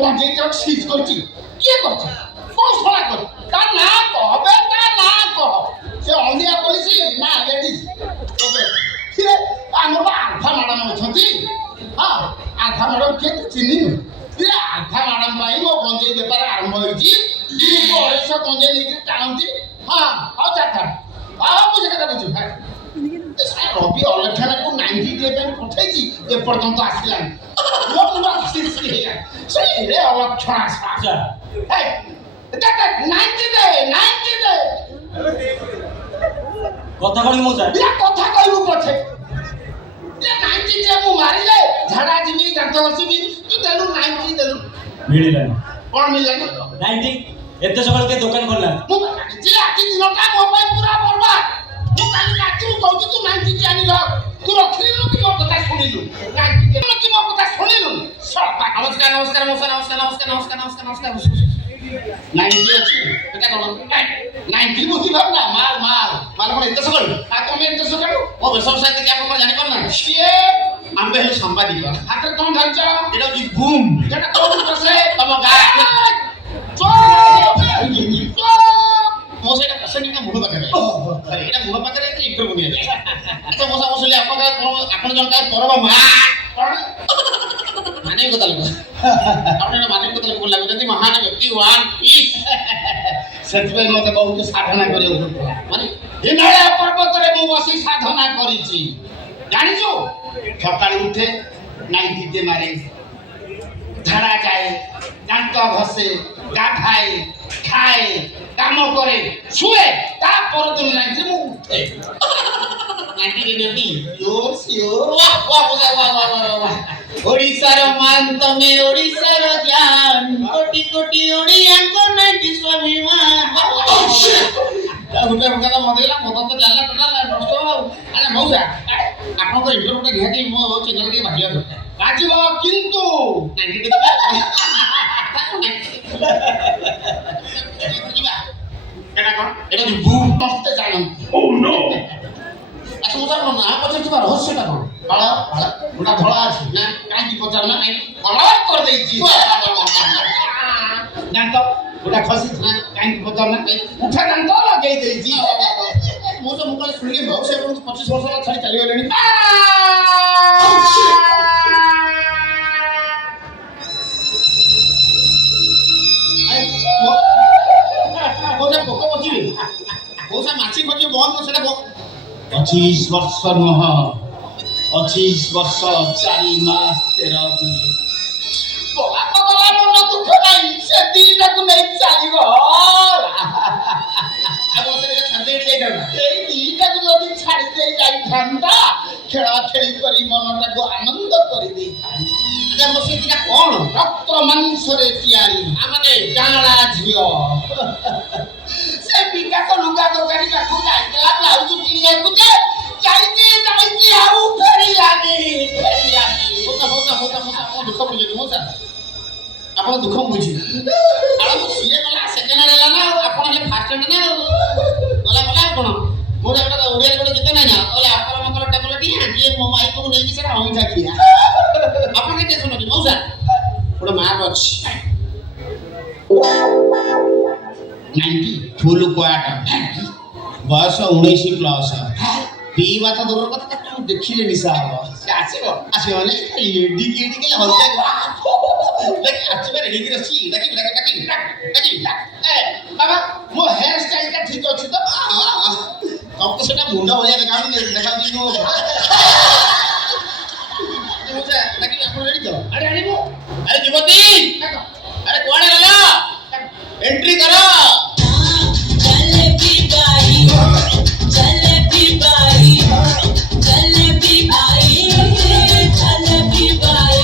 গঞ্জেইটা সিজ করছি কি করছে কোন ছড়া কর তার না কবে তা না কহ সে অন্ধিয়া পুলিশ না লেডিজ ওকে কিরে আমার আলফা ম্যাডাম অଛନ୍ତି হ্যাঁ আলফা ম্যাডাম কে চিনিনু কিরে আলফা ম্যাডাম ভাই ମୋ ଗଞ୍ଜେଇ ବେପାର ଆରମ୍ଭ ହେଇଛି ଅଢ଼େଇଶ ଗଞ୍ଜେଇ ନେଇକି ଟାଣନ୍ତି ହଁ ହଉ ଚାରିଟା ହଁ ବୁଝି କଥା ବୁଝୁ ରବି ଅଲକ୍ଷଣାକୁ 90 ଡେ ପାଇଁ ପଠେଇଛି ଏପର୍ଯ୍ୟନ୍ତ ଆସିଲାନି ସେଇରେ ଅଲକ୍ଷଣା ଆଚ୍ଛା 90 ଡେ কথা কই মো স্যার কথা କହିବୁ ପଛେ 90 ଡେ ମୁଁ ମାରିଲେ ଝାଡ଼ା ଯିବି ଦାନ୍ତ ଘଷିବି ତୁ ଦେଲୁ 90 ଦେଲୁ ମିଳିଲାନି କ'ଣ ମିଳିଲାନି 90 এত সকালকে দোকান করলাম ମୁଁ যে ଆଜି ଦିନଟା ମୋ ପାଇଁ ପୁରା ବର୍ବାଦ ମୁଁ କାଲି ରାତିରୁ କହୁଛି ତୁ 90 ଡେ ଆଣିଲ ତୁ ରଖିଲୁ କି ମୋ କଥା ଶୁଣିଲୁ 90 ଡେ କି ମୋ କଥା ଶୁଣିଲୁ ନମସ୍କାର ନମସ୍କାର ନମସ୍କାର ନମସ୍କାର ନମସ୍କାର ନମସ୍କାର ନମସ୍କାର ନମସ୍କାର 90 ଅଛି এটা কোন 90 বুঝি ভাব না মাল মাল মাল কোন এত সকাল আর তুমি এত সকাল ও ব্যবসায় থেকে আপন জানি পার না সে আমবে হল সাংবাদিক হাতে কোন ধরছ এটা কি বুম এটা কোন বসে তম গা মোসা এটা পছন্দ না মুহ পাখরে আরে এটা মুহ পাখরে এটা ইন্টারভিউ নিয়ে যায় এত মোসা বসলে আপন জনকা পরব মা মানে কথা লাগা আপনি মানে কথা লাগা যদি মহান ব্যক্তি ওয়ান পিস ସେଥିପାଇଁ ମୋତେ ବହୁତ ସାଧନା କରିବାକୁ ପଡ଼ିଥିଲା ମାନେ ହିମାଳୟ ପର୍ବତରେ ମୁଁ ବସି ସାଧନା କରିଛି ଜାଣିଛୁ ସକାଳୁ ଉଠେ 90 ଡେ ମାରେ ଝାଡ଼ା ଯାଏ ଦାନ୍ତ ଘଷେ ଗାଧାଏ ଖାଏ କାମ କରେ ଶୁଏ ତା ପରଦିନ 90 ମୁଁ ଉଠେ 90 ଡେ ନେବି ୟୋର ସିଓର ୱା ଓଡ଼ିଶାର ମାନ ତମେ ଓଡ଼ିଶାର ଜ୍ଞାନ କୋଟି କୋଟି ଓଡ଼ିଆଙ୍କ 90 ସ୍ୱାଭିମାନ ଗୁଟେ କଥା ମତେ ଗଲା ମତ ତ ଚାଲିଲା ଟୋଟାଲ ନଷ୍ଟ ଆଉ ଆରେ ମଉସା ଆପଣଙ୍କ ଇଣ୍ଟରଭ୍ୟୁଟା ନିହାତି ମୋ ଚ୍ୟାନେଲ ଟିକେ ବାଜିବା ଦରକାର ବାଜିବ କିନ୍ତୁ 90 ଡେ ଦେବା এটা কোন এটা কি বুম করতে জানো ও নো আচ্ছা মজা করো না পছন্দ তোমার রহস্যটা কোন কালা কালা ওটা ধলা আছে না কাই পচার না কালা করে দেইছি জান তো ওটা খসি না কাই পচার না উঠা জান তো লগাই দেইছি মজা মুকলে শুনিকে ভবিষ্য পর্যন্ত 25 বছর ছাড়ি চালি গলেনি কোসা পোক বসিবি কোসা মাছি খজি বন্ধ সেটা 25 ବର୍ଷ ନୁହଁ 25 ବର୍ଷ 4 ମାସ 13 ଦିନ ପଗଲା ମନ ଦୁଃଖ ନାହିଁ ସେ ଦିଟାକୁ ନେଇ ଚାଲିବ ଆଉ ସେ ଛାଡି ଦେଇ ଯାଇଥାନ୍ତା ଏଇ ଦିଟାକୁ ଯଦି ଛାଡି ଦେଇ ଯାଇଥାନ୍ତା ଖେଳା ଖେଳି କରି ମନଟାକୁ ଆନନ୍ଦ କରି ଦେଇଥାନ୍ତା ଆଚ୍ଛା ମୋ ସେ ଦିଟା କ'ଣ ରକ୍ତ ମାଂସରେ ତିଆରି ମାନେ ଗାଁଳା ଝିଅ ସେ ବିକାଶ ଲୁଗା ଦୋକାନୀ ପାଖକୁ ଯାଇଥିଲା ବ୍ଲାଉଜ କିଣିବାକୁ ଯେ ଯାଇଛି ଆଉ ଫେରିଲାନି ଆପଣ ଦୁଃଖ ବୁଝିଲି ମୋ ସାର୍ ଆପଣ ଦୁଃଖ ବୁଝିଲି ଆଉ ସିଏ ଗଲା ସେକେଣ୍ଡ ହ୍ୟାଣ୍ଡ ହେଲା ନା ଆଉ ଆପଣ ହେଲେ ଫାର୍ଷ୍ଟ ହ୍ୟାଣ୍ଡ ନା ଆଉ ଗଲା ଗଲା ଆଉ କ'ଣ ମୋ ଗୋଟେ ଓଡ଼ିଆରେ ଗୋଟେ ଗୀତ ନାହିଁ ନା କହିଲେ ଆପର ମକର ଟେବଲ ଟିଆ ଯିଏ ମୋ ମାଇକକୁ ନେଇକି ସେଟା ଅଇଁଠା ଖିଆ ଆପଣ କେତେ ଶୁଣନ୍ତି ମଉସା ଗୋଟେ ମାର୍କ ଅଛି 90 ଫୁଲ କ୍ୱାଟ ବୟସ 19 ପ୍ଲସ୍ ପିଇବା ତ ଦୂରର କଥା ତାକୁ ଦେଖିଲେ ନିଶା ହବ ସେ ଆସିବ ମାନେ ଲେଡି କିଡି କେଲେ ହଲକା ଆସିବ ରେଡିକି ଅଛି ଡାକି ବାବା ମୋ ହେୟାର ଷ୍ଟାଇଲଟା ଠିକ ଅଛି ତ ତମକୁ ସେଟା ମୁଣ୍ଡ ଭଳିଆ ଦେଖାଉଛି ମୋ ଡାକି ଆପଣ ରେଡି ତ ଆରେ ଆଣିବୁ ଆରେ ଯୁବତୀ ଆରେ କୁଆଡେ ଗଲ एंट्री करो jalebi by jalebi by jalebi by jalebi by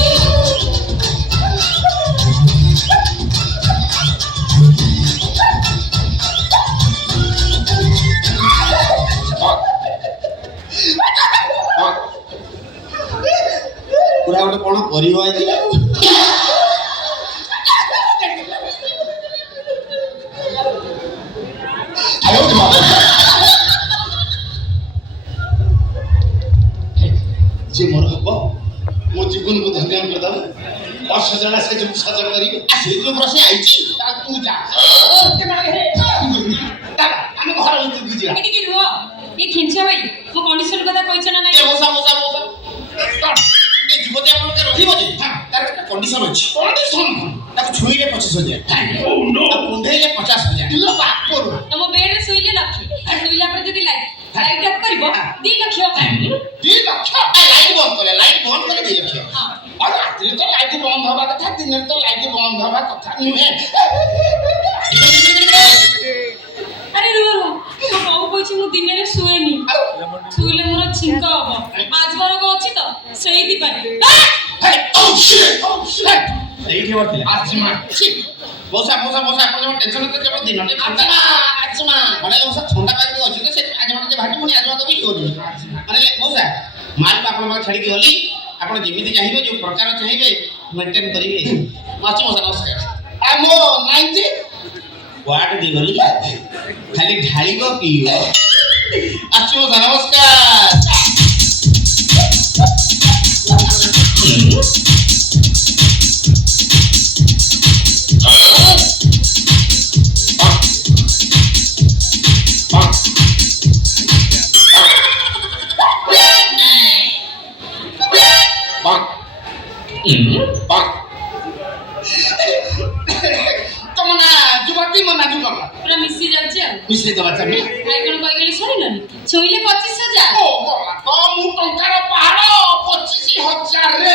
पूरा गोटे कौन करिव आइछि जे मोर हब मो जीवन को धन्य करदब वर्ष जला ସେ ଯୋଉ ସଜ କରିବି ଆ ସେ ଯୋଉ ବସେ ଆଇଛି ତା ତୁ ଯା ତାର ଆମେ ଘର ଭିତରକୁ ଯିବା ଟିକେ ରୁହ ଏ ଖିଞ୍ଚିଆ ଭାଇ ମୋ କଣ୍ଡିସନ କଥା କହିଛ ନା ଏ ନାଇଁ ମଉସା ଏ ଯୁବତୀ ଆପଣଙ୍କ ରହିବ ଯେ ତାର ଗୋଟେ କଣ୍ଡିସନ ଅଛି କଣ୍ଡିସନ ତାକୁ ଛୁଇଁଲେ 25,000 ଆଉ କୁଣ୍ଢେଇଲେ 50,000 ଇଲୋ ବାପରୁ ତମ ବେଡରେ ଶୋଇଲେ ଲକ୍ଷେ ଆଉ ଶୋଇଲା ପରେ ଯଦି ଲାଇଟ୍ ଅଫ୍ କରିବ 2 ଲକ୍ଷ 2 ଲକ୍ଷ ଲାଇଟ୍ ବନ୍ଦ କଲେ 2 ଲକ୍ଷ ଆଉ ରାତିରେ ତ ଲାଇଟ୍ ବନ୍ଦ ହବା କଥା ଦିନରେ ତ ଲାଇଟ୍ ବନ୍ଦ ହବା କଥା ନୁହେଁ ଆରେ ରୁହ ମୋ ବୋଉ କହିଛି ମୁଁ ଦିନରେ ଶୁଏନି ଶୋଇଲେ ମୋର ଛିଙ୍କ ହବ ଆଜମା ରୋଗ ଅଛି ତ ସେଇଥିପାଇଁ ସେଇଠି ବସିଲେ ଆଜମା ମଉସା ଆପଣ ଜମା ଟେନସନ କରିବେ କେବଳ ଦିନଟେ ଆଜମା ମାନେ ମଉସା ଥଣ୍ଡା ପାଣି ଅଛି ତ ସେ ଆଜମାଟେ ଭାଟି ପୁଣି ଆଜମା ତ ବି ହୋଉନି ମାନେ ମଉସା ମାଲକୁ ଆପଣଙ୍କ ପାଖରେ ଛାଡ଼ିକି ଗଲି ଆପଣ ଯେମିତି ଚାହିଁବେ ଯୋଉ ପ୍ରକାର ଚାହିଁବେ ମେଣ୍ଟେନ୍ କରିବେ ମାଛି ମଉସା ନମସ୍କାର ଆମ ନାଇଁଟି ୱାର୍ଡ ଦେଇଗଲି ଖାଲି ଢାଳିବ ପିଇବ ଆଛୁ ମଉସା ନମସ୍କାର ତମ ନା ଯୁବତୀ ମୋ ନା ଯୁବକ ପୁରା ମିଶି ଯାଉଛି ଆଉ ମିଶେଇ ଦେବା ଚାହିଁବେ ଭାଇ କଣ କହିଗଲି ଶୁଣିଲନି ଛୋଇଲେ 25,000 ଓ ଗଲା ତ ମୁଁ ଟଙ୍କାର ପାହାଡ଼ 25,000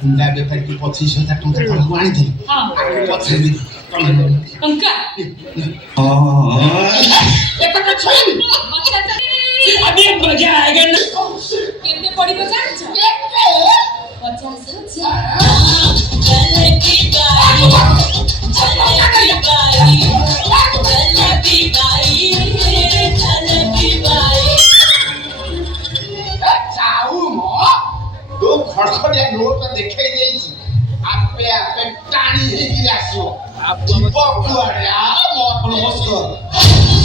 କୁଣ୍ଡା ବେପାରୀ 25,000 ଟଙ୍କା ତମକୁ ଆଣିଥିଲି ହଁ ପଛରେ ଟଙ୍କା ଏତକ ଛୁଇଁବି अभी मजा आएगा ना କେତେ ପଡିବ ଜାଣିଛ 50,000 ଯାଉ ମୋ ତୋ ଖଡଖଡିଆ ନୋଟ ଦେଖେଇ ଦେଇଛି ଆପେ ଆପେ ଟାଣି ହେଇକିରି ଆସିବ ଯିବ କୁଆଡେ ଆ ମୋ ନମସ୍କାର